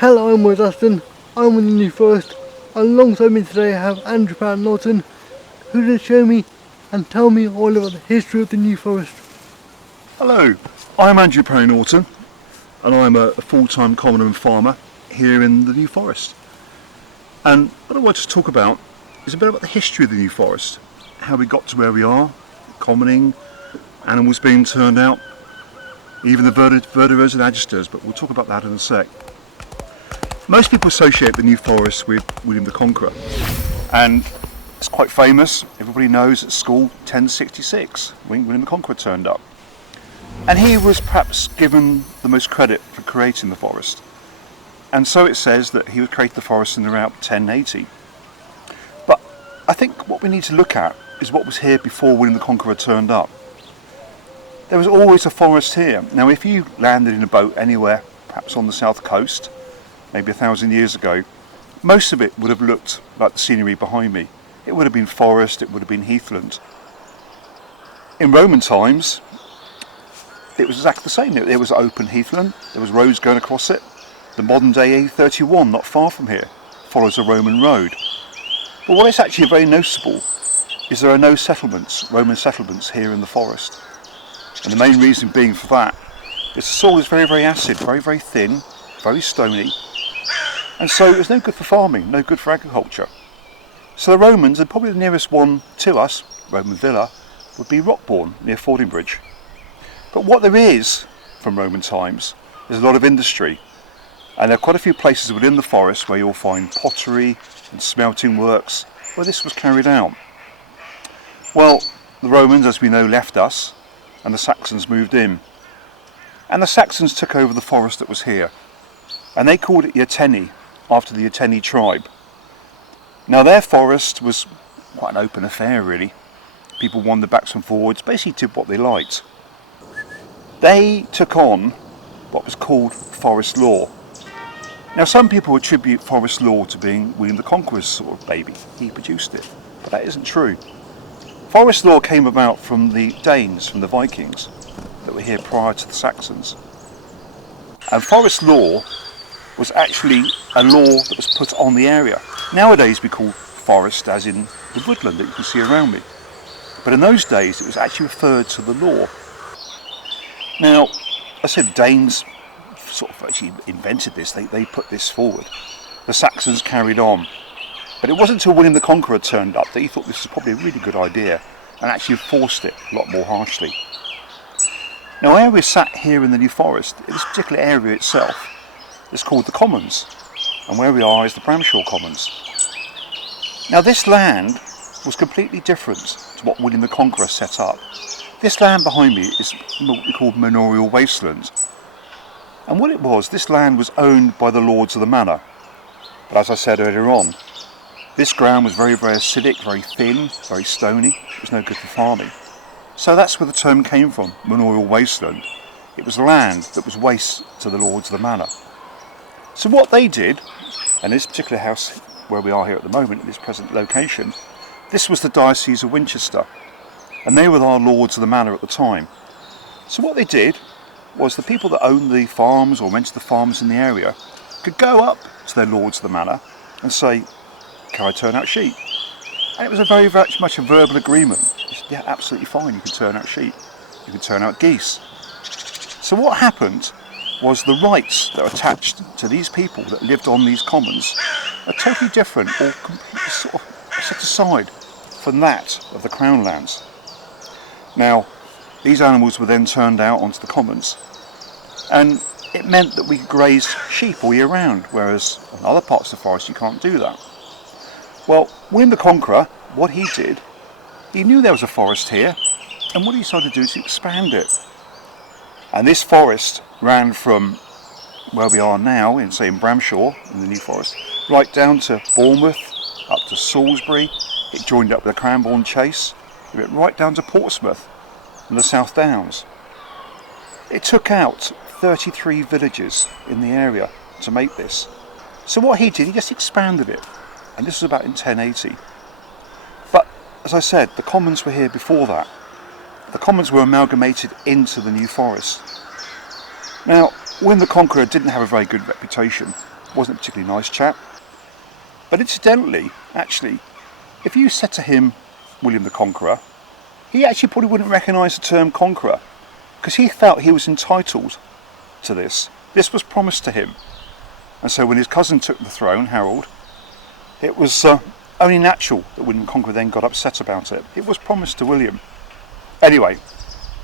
Hello, I'm Dustin. I'm in the New Forest. Alongside me today I have Andrew Parry Norton, who will show me and tell me all about the history of the New Forest. Hello, I'm Andrew Parry Norton, and I'm a full-time commoner and farmer here in the New Forest. And what I want to talk about is a bit about the history of the New Forest, how we got to where we are, commoning, animals being turned out, even the verderers and agisters, but we'll talk about that in a sec. Most people associate the New Forest with William The Conqueror, and it's quite famous. Everybody knows at school 1066 when William The Conqueror turned up. And he was perhaps given the most credit for creating the forest. And so it says that he would create the forest in around 1080. But I think what we need to look at is what was here before William The Conqueror turned up. There was always a forest here. Now if you landed in a boat anywhere, perhaps on the south coast, maybe 1,000 years ago, most of it would have looked like the scenery behind me. It would have been forest, it would have been heathland. In Roman times, it was exactly the same. There was open heathland, there was roads going across it. The modern day A31, not far from here, follows a Roman road. But what is actually very noticeable is there are no settlements, Roman settlements here in the forest. And the main reason being for that is the soil is very, very acid, very, very thin, very stony. And so it's no good for farming, no good for agriculture. So the Romans, and probably the nearest one to us, Roman villa, would be Rockbourne near Fordingbridge. But what there is from Roman times is a lot of industry. And there are quite a few places within the forest where you'll find pottery and smelting works where this was carried out. Well, the Romans, as we know, left us and the Saxons moved in. And the Saxons took over the forest that was here. And they called it Yrteni, after the Yrteni tribe. Now their forest was quite an open affair really. People wandered backwards and forwards, basically did what they liked. They took on what was called forest law. Now some people attribute forest law to being William the Conqueror's sort of baby. He produced it, but that isn't true. Forest law came about from the Danes, from the Vikings, that were here prior to the Saxons. And forest law was actually a law that was put on the area. Nowadays we call forest as in the woodland that you can see around me. But in those days it was actually referred to the law. Now, I said Danes sort of actually invented this, they put this forward. The Saxons carried on. But it wasn't until William the Conqueror turned up that he thought this was probably a really good idea and actually enforced it a lot more harshly. Now where we're sat here in the New Forest, this particular area itself, is called the Commons, and where we are is the Bramshaw Commons. Now this land was completely different to what William the Conqueror set up. This land behind me is what we call manorial wasteland. And what it was, this land was owned by the lords of the manor. But as I said earlier on, this ground was very, very acidic, very thin, very stony. It was no good for farming. So that's where the term came from, manorial wasteland. It was land that was waste to the lords of the manor. So what they did, and this particular house where we are here at the moment, in this present location, this was the Diocese of Winchester, and they were our lords of the manor at the time. So what they did was the people that owned the farms or rented the farms in the area could go up to their lords of the manor and say, can I turn out sheep? And it was a very much a verbal agreement. Yeah, absolutely fine, you can turn out sheep, you can turn out geese. So what happened was the rights that are attached to these people that lived on these commons are totally different or completely sort of set aside from that of the Crown lands. Now, these animals were then turned out onto the commons, and it meant that we could graze sheep all year round, whereas in other parts of the forest you can't do that. Well, William the Conqueror, what he did, he knew there was a forest here, and what he decided to do is to expand it. And this forest ran from where we are now, in Bramshaw, in the New Forest, right down to Bournemouth, up to Salisbury. It joined up with the Cranbourne Chase. It went right down to Portsmouth and the South Downs. It took out 33 villages in the area to make this. So what he did, he just expanded it. And this was about in 1080. But, as I said, the commons were here before that. The commons were amalgamated into the New Forest. Now, William the Conqueror didn't have a very good reputation. wasn't a particularly nice chap. But incidentally, actually, if you said to him, William the Conqueror, he actually probably wouldn't recognise the term conqueror, because he felt he was entitled to this. This was promised to him. And so when his cousin took the throne, Harold, it was only natural that William the Conqueror then got upset about it. It was promised to William. Anyway,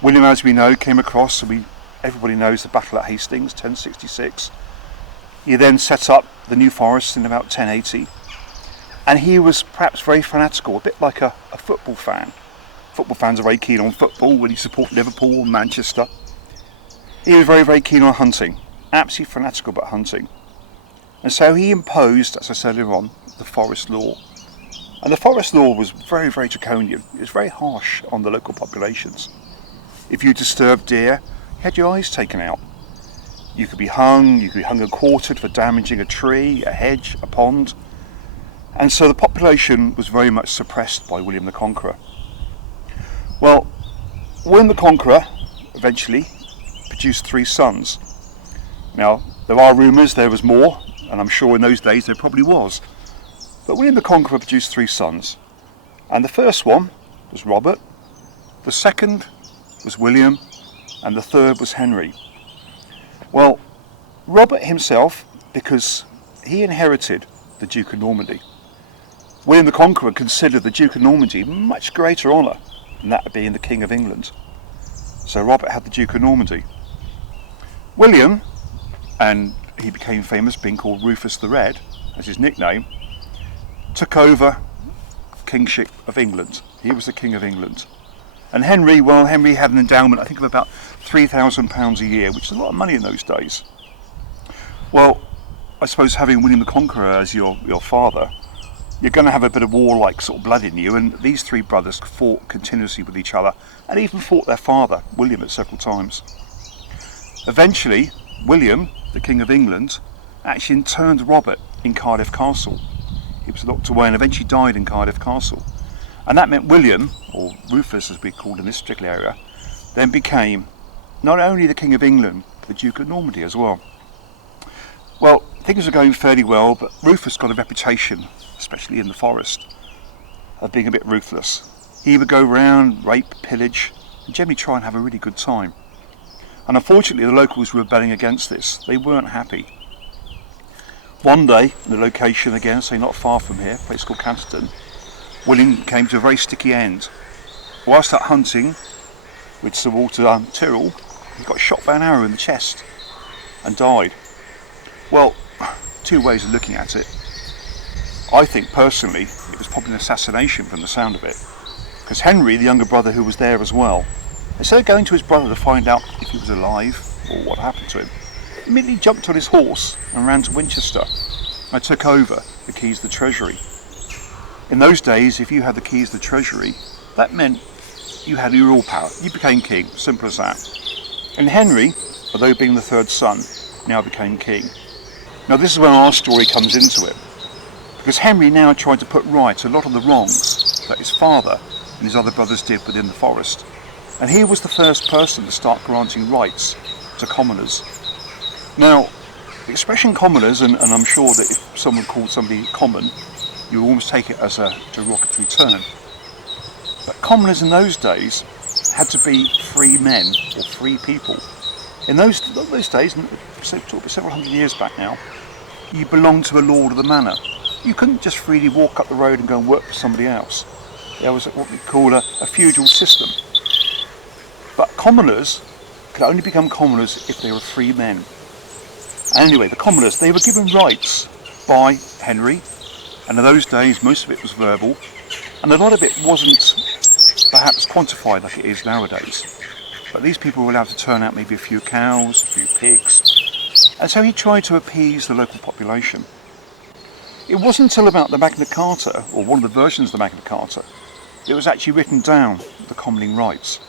William, as we know, came across, and everybody knows the battle at Hastings, 1066. He then set up the New Forest in about 1080. And he was perhaps very fanatical, a bit like a football fan. Football fans are very keen on football when you support Liverpool or Manchester. He was very, very keen on hunting, absolutely fanatical about hunting. And so he imposed, as I said earlier on, the forest law. And the forest law was very, very draconian. It was very harsh on the local populations. If you disturbed deer, you had your eyes taken out. You could be hung and quartered for damaging a tree, a hedge, a pond. And so the population was very much suppressed by William the Conqueror. Well, William the Conqueror eventually produced 3 sons. Now, there are rumours there was more, and I'm sure in those days there probably was. But William the Conqueror produced 3 sons. And the first one was Robert, the second was William, and the third was Henry. Well, Robert himself, because he inherited the Duke of Normandy. William the Conqueror considered the Duke of Normandy much greater honour than that of being the King of England. So Robert had the Duke of Normandy. William, and he became famous being called Rufus the Red as his nickname, took over kingship of England. He was the King of England. And Henry, well, Henry had an endowment, I think, of about £3,000 a year, which is a lot of money in those days. Well, I suppose having William the Conqueror as your father, you're going to have a bit of warlike sort of blood in you, and these 3 brothers fought continuously with each other, and even fought their father, William, at several times. Eventually, William, the King of England, actually interned Robert in Cardiff Castle. He was locked away and eventually died in Cardiff Castle. And that meant William, or Rufus as we called in this particular area, then became not only the King of England, but the Duke of Normandy as well. Well, things were going fairly well, but Rufus got a reputation, especially in the forest, of being a bit ruthless. He would go round, rape, pillage, and generally try and have a really good time. And unfortunately the locals were rebelling against this. They weren't happy. One day, in the location again, say not far from here, a place called Canterton, William came to a very sticky end. Whilst out hunting with Sir Walter Tyrrell, he got shot by an arrow in the chest and died. Well, 2 ways of looking at it. I think personally it was probably an assassination from the sound of it, because Henry, the younger brother who was there as well, instead of going to his brother to find out if he was alive or what happened to him, immediately jumped on his horse and ran to Winchester and took over the keys to the treasury. In those days, if you had the keys to the treasury, that meant you had your all power. You became king, simple as that. And Henry, although being the 3rd son, now became king. Now this is where our story comes into it, because Henry now tried to put right a lot of the wrongs that his father and his other brothers did within the forest. And he was the first person to start granting rights to commoners. Now, the expression commoners, and I'm sure that if someone called somebody common, you would almost take it as a derogatory term. But commoners in those days had to be free men or free people. In those days, several hundred years back now, you belonged to a lord of the manor. You couldn't just freely walk up the road and go and work for somebody else. There was what we call a feudal system. But commoners could only become commoners if they were free men. And anyway, the commoners, they were given rights by Henry, and in those days most of it was verbal, and a lot of it wasn't perhaps quantified like it is nowadays. But these people were allowed to turn out maybe a few cows, a few pigs, and so he tried to appease the local population. It wasn't until about the Magna Carta, or one of the versions of the Magna Carta, it was actually written down, the commoning rights.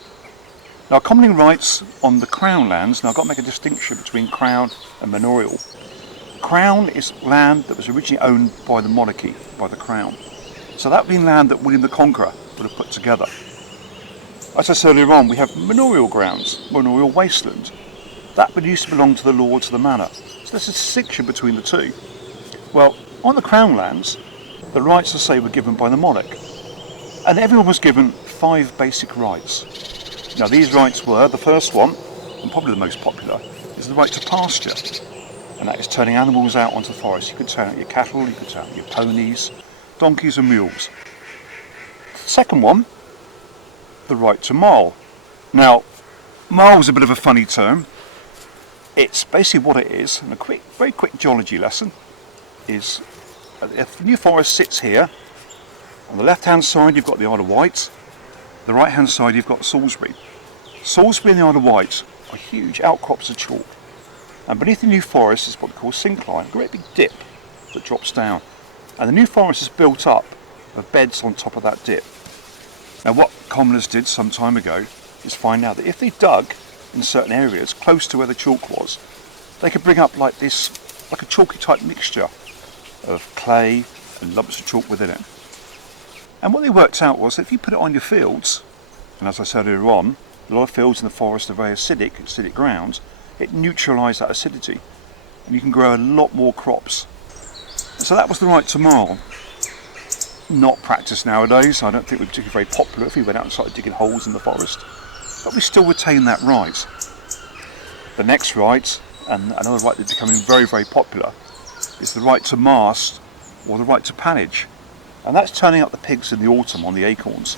Now, commoning rights on the Crown lands, now I've got to make a distinction between Crown and manorial. Crown is land that was originally owned by the monarchy, by the Crown. So that would be land that William the Conqueror would have put together. As I said earlier on, we have manorial grounds, manorial wasteland. that used to belong to the lords of the manor. So there's a distinction between the two. Well, on the Crown lands, the rights, I say, were given by the monarch. And everyone was given 5 basic rights. Now these rights were, the first one, and probably the most popular, is the right to pasture. And that is turning animals out onto the forest. You could turn out your cattle, you could turn out your ponies, donkeys and mules. The second one, the right to maal. Now, maal is a bit of a funny term. It's basically what it is, and a very quick geology lesson is, if the New Forest sits here, on the left-hand side you've got the Isle of Wight, the right-hand side you've got Salisbury. Salisbury and the Isle of Wight are huge outcrops of chalk, and beneath the New Forest is what they call a syncline, a great big dip that drops down, and the New Forest is built up of beds on top of that dip. Now what commoners did some time ago is find out that if they dug in certain areas close to where the chalk was, they could bring up like this, like a chalky type mixture of clay and lumps of chalk within it. And what they worked out was that if you put it on your fields, and as I said earlier on, a lot of fields in the forest are very acidic grounds, it neutralised that acidity and you can grow a lot more crops. And so that was the right to maal. Not practiced nowadays. I don't think we're particularly very popular if we went out and started digging holes in the forest, but we still retain that right. The next right, and another right that's becoming very, very popular, is the right to mast or the right to pannage, and that's turning up the pigs in the autumn on the acorns.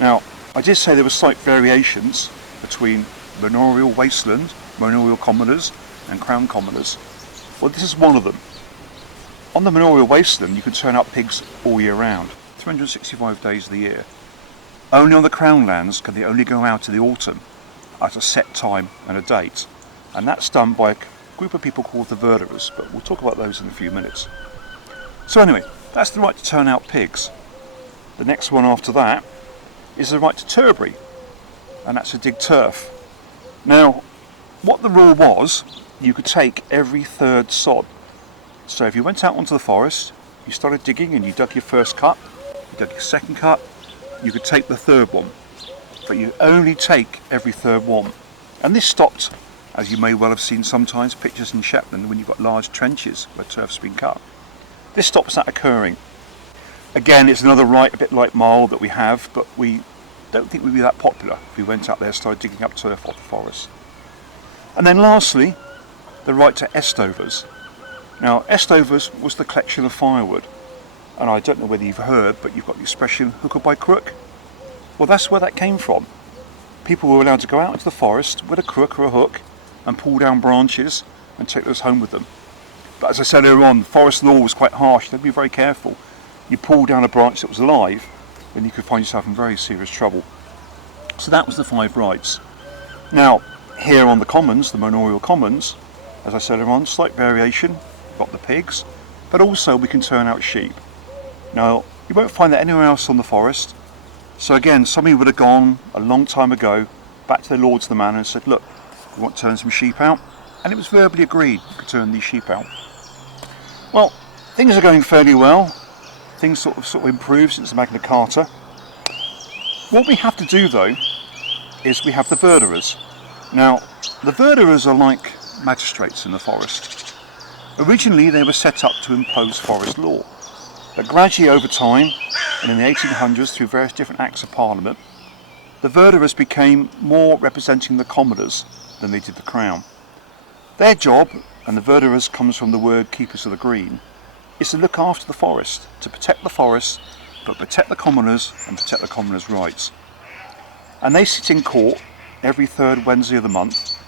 Now, I did say there were slight variations between manorial wasteland, manorial commoners and crown commoners. Well, this is one of them. On the manorial wasteland you can turn up pigs all year round, 365 days of the year. Only on the crown lands can they only go out in the autumn at a set time and a date, and that's done by a group of people called the Verderers, but we'll talk about those in a few minutes. So anyway, that's the right to turn out pigs. The next one after that is the right to turberry, and that's to dig turf. Now, what the rule was, you could take every 3rd sod. So if you went out onto the forest, you started digging and you dug your first cut, you dug your second cut, you could take the 3rd one, but you only take every 3rd one. And this stopped, as you may well have seen sometimes, pictures in Shetland when you've got large trenches where turf's been cut. This stops that occurring. Again, it's another right, a bit like maal, that we have, but we don't think we'd be that popular if we went out there and started digging up turf off the forest. And then lastly, the right to estovers. Now, estovers was the collection of firewood, and I don't know whether you've heard, but you've got the expression hook or by crook. Well, that's where that came from. People were allowed to go out into the forest with a crook or a hook and pull down branches and take those home with them. But as I said earlier on, forest law was quite harsh. They'd be very careful. You pull down a branch that was alive and you could find yourself in very serious trouble. So that was the 5 rights. Now, here on the commons, the manorial commons, as I said earlier on, slight variation. We've got the pigs, but also we can turn out sheep. Now, you won't find that anywhere else on the forest. So again, somebody would have gone a long time ago back to the lords of the manor and said, look, we want to turn some sheep out, and it was verbally agreed you could turn these sheep out. Well, things are going fairly well. Things sort of improved since Magna Carta. What we have to do though is we have the Verderers. Now, the Verderers are like magistrates in the forest. Originally they were set up to impose forest law, but gradually over time, and in the 1800s through various different acts of parliament, the Verderers became more representing the commoners than they did the crown. Their job, and the Verderers comes from the word keepers of the green, is to look after the forest, to protect the forest, but protect the commoners and protect the commoners' rights. And they sit in court every 3rd Wednesday of the month,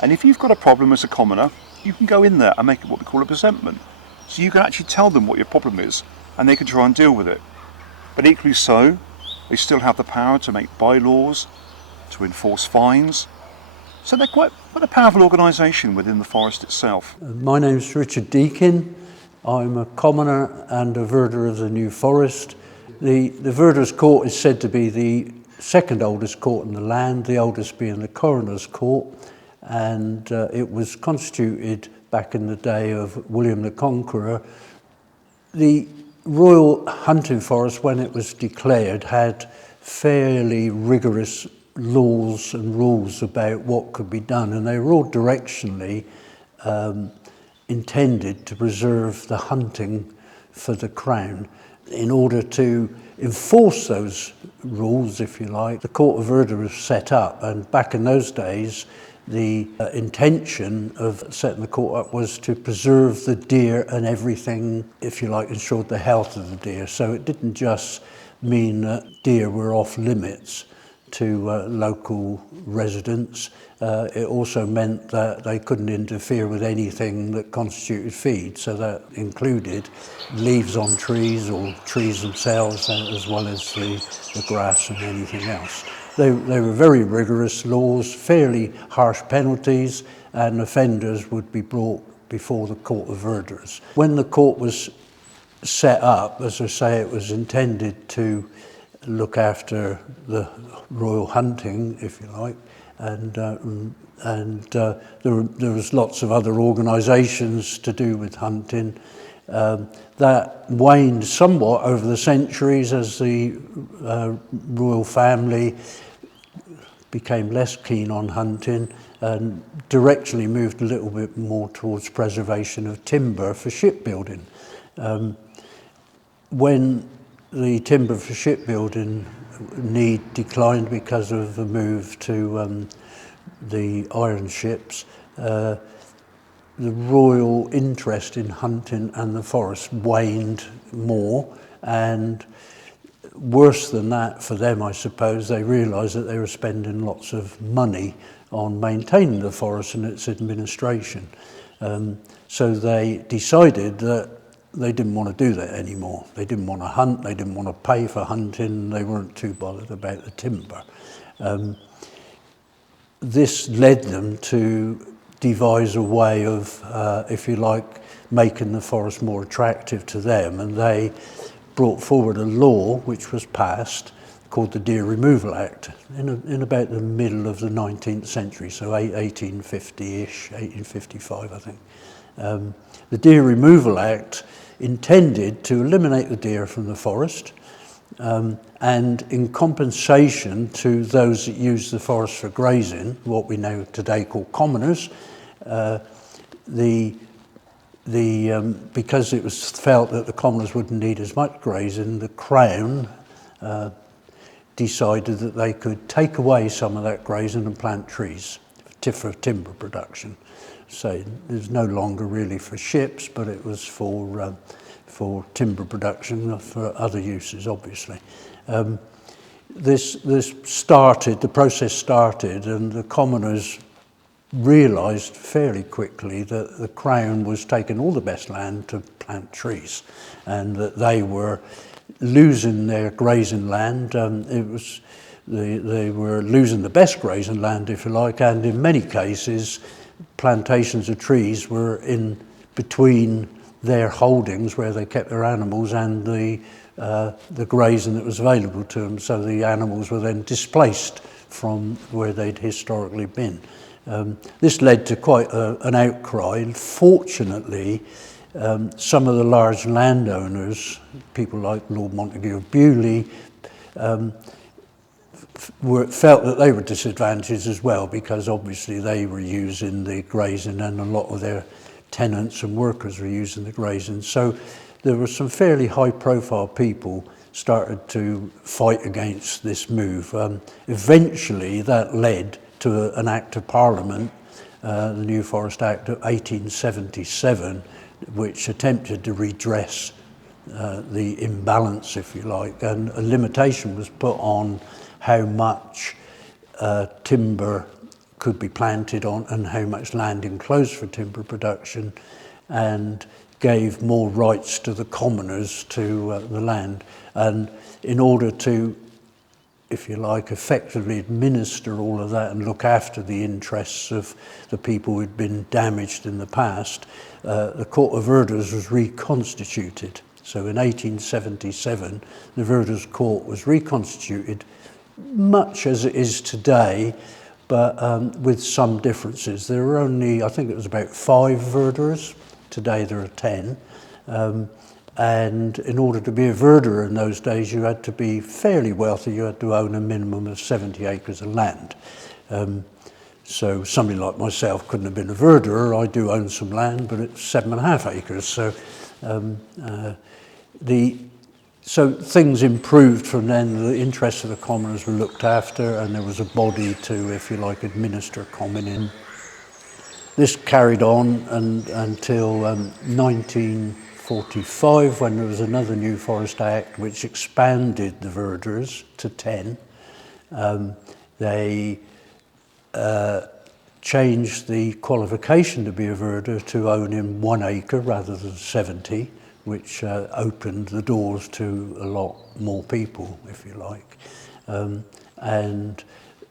and if you've got a problem as a commoner, you can go in there and make it what we call a presentment. So you can actually tell them what your problem is and they can try and deal with it. But equally so, they still have the power to make bylaws, to enforce fines. So they're quite a powerful organisation within the forest itself. My name's Richard Deakin. I'm a commoner and a verderer of the New Forest. The Verderers' Court is said to be the 2nd oldest court in the land, the oldest being the Coroner's Court. And it was constituted back in the day of William The Conqueror. The Royal Hunting Forest, when it was declared, had fairly rigorous laws and rules about what could be done, and they were all directionally intended to preserve the hunting for the Crown. In order to enforce those rules, if you like, the Court of Verderers was set up, and back in those days the intention of setting the court up was to preserve the deer and everything, if you like, ensured the health of the deer. So it didn't just mean that deer were off limits to local residents. It also meant that they couldn't interfere with anything that constituted feed, so that included leaves on trees or trees themselves, as well as the grass and anything else. They were very rigorous laws, fairly harsh penalties, and offenders would be brought before the Court of Verderers. When the court was set up, as I say, it was intended to look after the royal hunting, if you like, and there was lots of other organisations to do with hunting. That waned somewhat over the centuries as the royal family became less keen on hunting and directionally moved a little bit more towards preservation of timber for shipbuilding. When the timber for shipbuilding need declined because of the move to the iron ships, the royal interest in hunting and the forest waned more, and worse than that for them, I suppose, they realised that they were spending lots of money on maintaining the forest and its administration. So they decided that they didn't want to do that anymore. They didn't want to hunt, they didn't want to pay for hunting, they weren't too bothered about the timber. This led them to devise a way of, if you like, making the forest more attractive to them, and they brought forward a law which was passed called the Deer Removal Act in about the middle of the 19th century, so 1850-ish, 1855 I think. The Deer Removal Act intended to eliminate the deer from the forest, and in compensation to those that use the forest for grazing, what we now today call commoners, because it was felt that the commoners wouldn't need as much grazing, the Crown decided that they could take away some of that grazing and plant trees for timber production. So it was no longer really for ships, but it was for timber production, for other uses, obviously. This started, the process started, and the commoners realised fairly quickly that the Crown was taking all the best land to plant trees, and that they were losing their grazing land. They were losing the best grazing land, if you like, and in many cases plantations of trees were in between their holdings where they kept their animals and the grazing that was available to them, so the animals were then displaced from where they'd historically been. This led to quite an outcry. Fortunately, some of the large landowners, people like Lord Montague of Bewley, felt that they were disadvantaged as well, because obviously they were using the grazing and a lot of their tenants and workers were using the grazing. So there were some fairly high profile people started to fight against this move. Eventually that led to an Act of Parliament, the New Forest Act of 1877, which attempted to redress the imbalance, if you like, and a limitation was put on how much timber could be planted on and how much land enclosed for timber production, and gave more rights to the commoners to the land. And in order to, if you like, effectively administer all of that and look after the interests of the people who'd been damaged in the past, the Court of Verderers was reconstituted. So in 1877, the Verderers Court was reconstituted, much as it is today, but with some differences. There were only, I think it was about 5 Verderers. Today there are 10. And in order to be a verderer in those days, you had to be fairly wealthy. You had to own a minimum of 70 acres of land. So somebody like myself couldn't have been a verderer. I do own some land, but it's 7.5 acres. So things improved from then. The interests of the commoners were looked after, and there was a body to, if you like, administer common. This carried on until 1945, when there was another New Forest Act which expanded the verderers to 10. They changed the qualification to be a verderer to owning 1 acre rather than 70, which opened the doors to a lot more people, if you like. And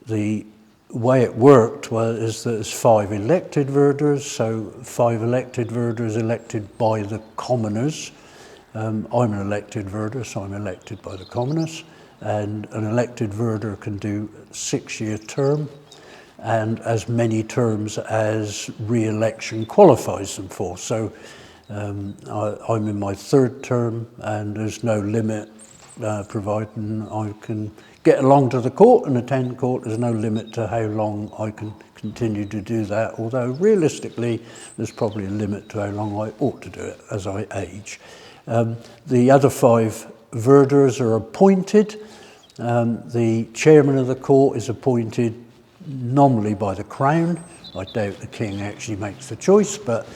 the way it worked is that there's 5 elected verderers, so 5 elected verderers elected by the commoners. I'm an elected verderer, so I'm elected by the commoners, and an elected verderer can do a 6-year term and as many terms as re-election qualifies them for. So I'm in my 3rd term, and there's no limit, providing I can get along to the court and attend court. There's no limit to how long I can continue to do that, although realistically there's probably a limit to how long I ought to do it as I age. The other 5 verderers are appointed. The chairman of the court is appointed nominally by the Crown. I doubt the King actually makes the choice, but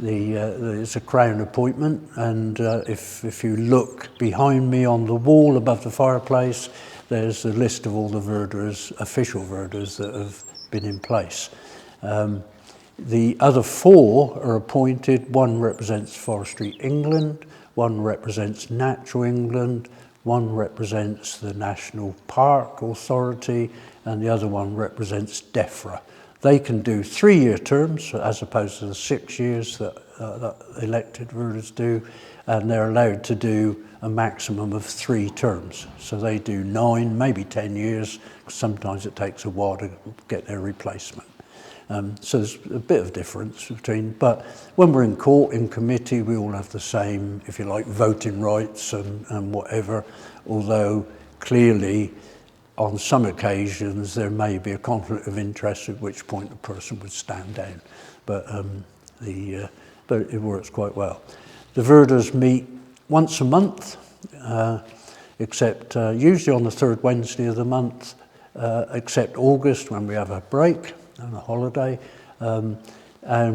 it's a Crown appointment, and if you look behind me on the wall above the fireplace, there's a list of all the verderers, official verderers that have been in place. The other 4 are appointed. 1 represents Forestry England, 1 represents Natural England, 1 represents the National Park Authority, and the other 1 represents DEFRA. They can do 3-year terms as opposed to the 6 years that elected verderers do, and they're allowed to do a maximum of 3 terms. So they do 9, maybe 10 years. Sometimes it takes a while to get their replacement. So there's a bit of difference between, but when we're in court, in committee, we all have the same, if you like, voting rights and whatever, although clearly on some occasions there may be a conflict of interest, at which point the person would stand down. But it works quite well. The verderers meet once a month, except usually on the 3rd Wednesday of the month, except August when we have a break and a holiday. And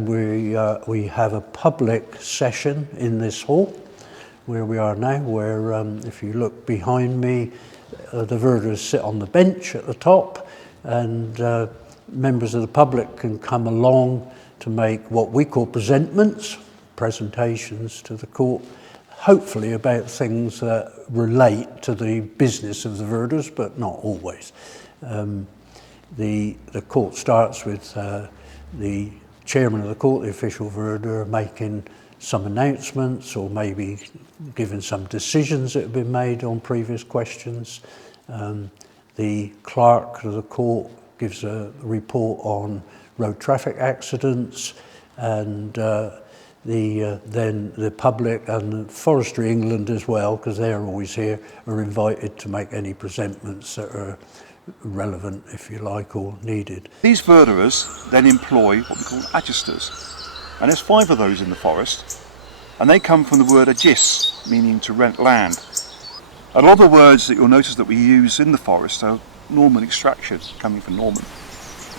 we have a public session in this hall where we are now, where if you look behind me, the verderers sit on the bench at the top, and members of the public can come along to make what we call presentations to the court, hopefully about things that relate to the business of the verderers, but not always. The court starts with the chairman of the court, the official verderer, making some announcements or maybe giving some decisions that have been made on previous questions. The clerk of the court gives a report on road traffic accidents, and then the public and Forestry England as well, because they're always here, are invited to make any presentments that are relevant, if you like, or needed. These verderers then employ what we call agisters, and there's 5 of those in the forest, and they come from the word agis, meaning to rent land. A lot of the words that you'll notice that we use in the forest are Norman extraction, coming from Norman.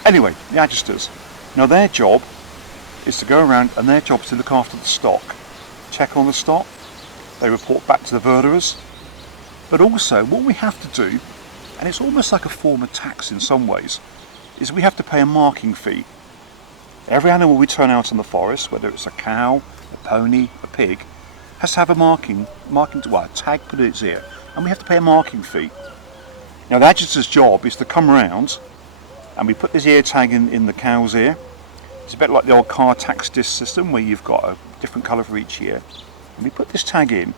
Anyway, the agisters. Now their job is to go around, and their job is to look after the stock, check on the stock. They report back to the verderers. But also what we have to do, and it's almost like a form of tax in some ways, is we have to pay a marking fee. Every animal we turn out in the forest, whether it's a cow, a pony, a pig, has to have a a tag put in its ear, and we have to pay a marking fee. Now the agitator's job is to come around, and we put this ear tag in the cow's ear. It's a bit like the old car tax disc system, where you've got a different colour for each year. And we put this tag in,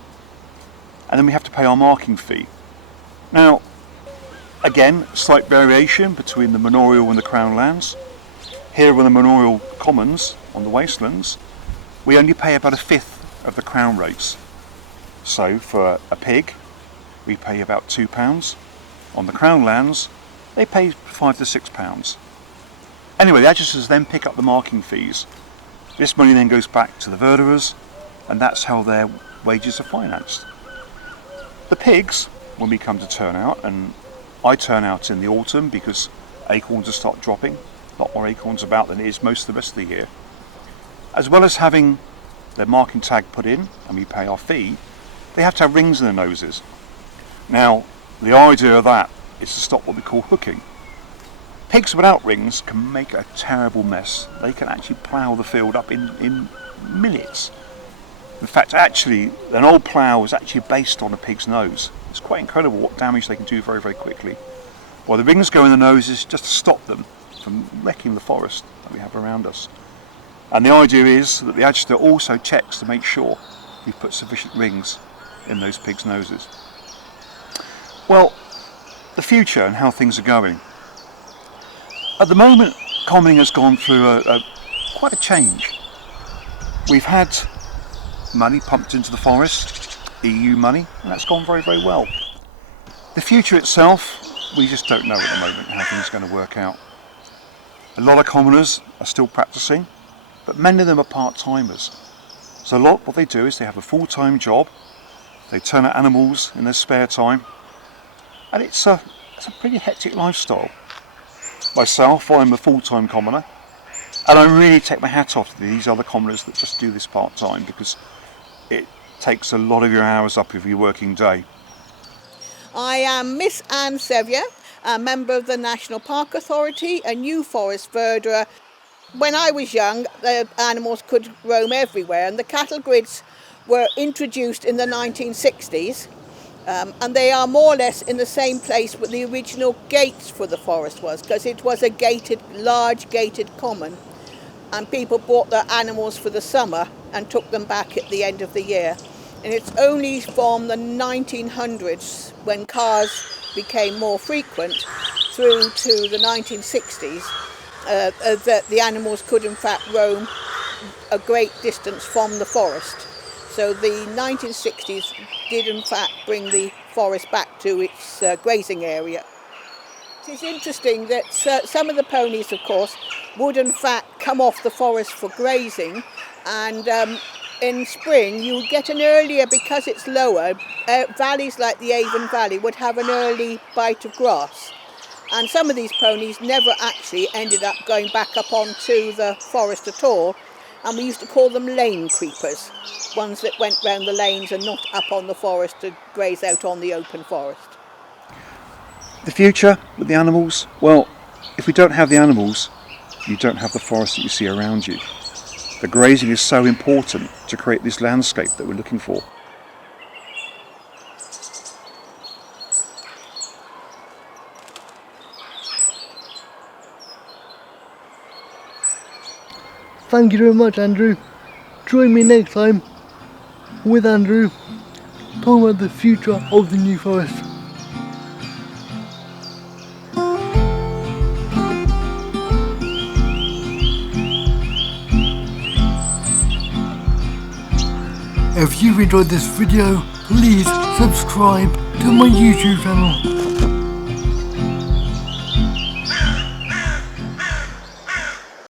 and then we have to pay our marking fee. Now, again, slight variation between the manorial and the Crown lands. Here on the manorial commons, on the wastelands, we only pay about 1/5 of the crown rates. So for a pig, we pay about £2. On the crown lands, they pay £5 to £6. Anyway, the adjusters then pick up the marking fees. This money then goes back to the verderers, and that's how their wages are financed. The pigs, when we come to turn out, and I turn out in the autumn because acorns will start dropping, a lot more acorns about than it is most of the rest of the year. As well as having their marking tag put in and we pay our fee, they have to have rings in their noses. Now, the idea of that is to stop what we call hooking. Pigs without rings can make a terrible mess. They can actually plough the field up in minutes. In fact, actually, an old plough is actually based on a pig's nose. It's quite incredible what damage they can do very, very quickly. Well, the rings go in the noses just to stop them from wrecking the forest that we have around us. And the idea is that the adjuster also checks to make sure we've put sufficient rings in those pigs' noses. Well, the future and how things are going. At the moment, commoning has gone through quite a change. We've had money pumped into the forest, EU money, and that's gone very, very well. The future itself, we just don't know at the moment how things are going to work out. A lot of commoners are still practicing, but many of them are part-timers. So what they do is they have a full-time job, they turn out animals in their spare time, and it's a pretty hectic lifestyle. Myself, I'm a full-time commoner, and I really take my hat off to these other commoners that just do this part-time, because it takes a lot of your hours up of your working day. I am Miss Anne Sevier, a member of the National Park Authority, a New Forest Verderer. When I was young, the animals could roam everywhere, and the cattle grids were introduced in the 1960s, and they are more or less in the same place where the original gates for the forest was, because it was a large gated common, and people bought their animals for the summer and took them back at the end of the year. And it's only from the 1900s, when cars became more frequent, through to the 1960s, that the animals could in fact roam a great distance from the forest. So the 1960s did in fact bring the forest back to its grazing area. It is interesting that some of the ponies, of course, would in fact come off the forest for grazing, and in spring you would get an earlier, because it's lower, valleys like the Avon Valley would have an early bite of grass. And some of these ponies never actually ended up going back up onto the forest at all, and we used to call them lane creepers, ones that went round the lanes and not up on the forest to graze out on the open forest. The future with the animals? Well, if we don't have the animals, you don't have the forest that you see around you. The grazing is so important to create this landscape that we're looking for. Thank you very much, Andrew. Join me next time with Andrew talking about the future of the New Forest. If you've enjoyed this video, please subscribe to my YouTube channel.